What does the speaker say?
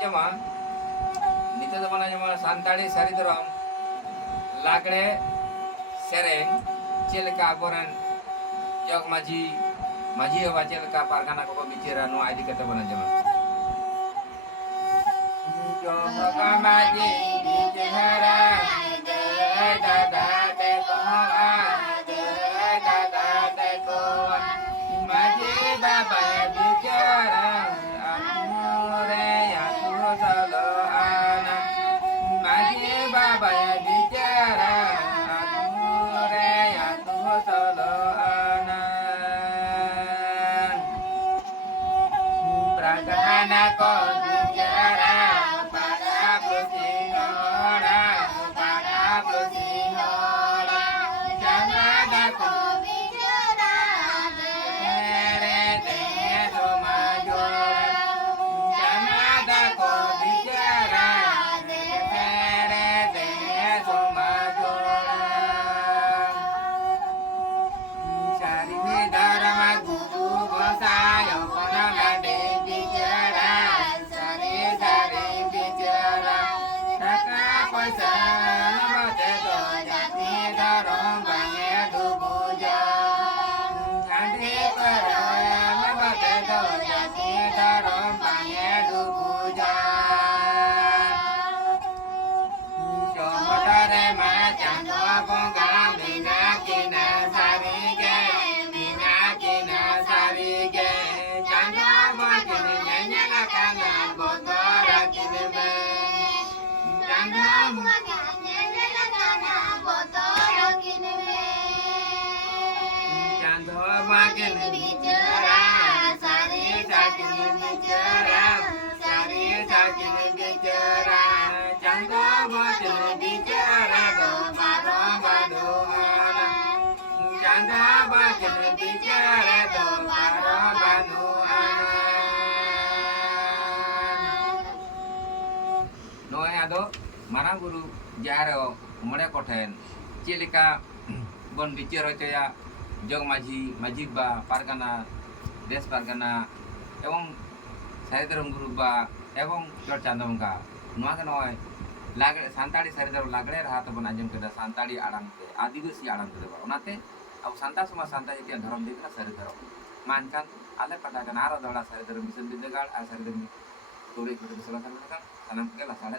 anjama nito do bana anjama santali sari doram lagre sereng celaka aboran jog maji wa celaka pargana ko bicara no id kata bana anjama jog maji bicara dada de ko dada de ko maji baba bicara amore ya tu solo ana maji baba bicara amore ya tu solo ana prakana ko bicara para pusinora jangan aku bicara tere tere somajora jangan aku bicara tere tere somajora cari dharma guru gosayo panagade bicara sari sari bicara taka paisa namate do jati darom bange dubuja andi para namate do jati darom bange dubuja Jomotare macam doa bongkang binakina sarige Janda makin nyanyi lakana botora kineme Janda Janda makin bicara sari sakin bicara sari sakin bicara Janda makin bicara do baro badoana Janda makin bicara do baro badoana Noe ado marang guru jaro mone koten cilika bon bicara caya jog maji ba pargana des pargana এবং সারিদারম গুরু বা এবং চর্চান্দমকা নোয়া কে নয় লাগড়ে সান্তাড়ি সারিদার লাগড়ে রাহাত বন আজম কেদা সান্তাড়ি আড়াং তে আদিবাসী আড়াং তে বা ওনাতে अब सान्ता समाज सान्ता के धर्म देखना सारिदारम मानkan ale padakan aro dala सारिदारम बिसन बिदेगाड़ आ सारिदारम तोरे को सला सारिदारम sanam ke la sala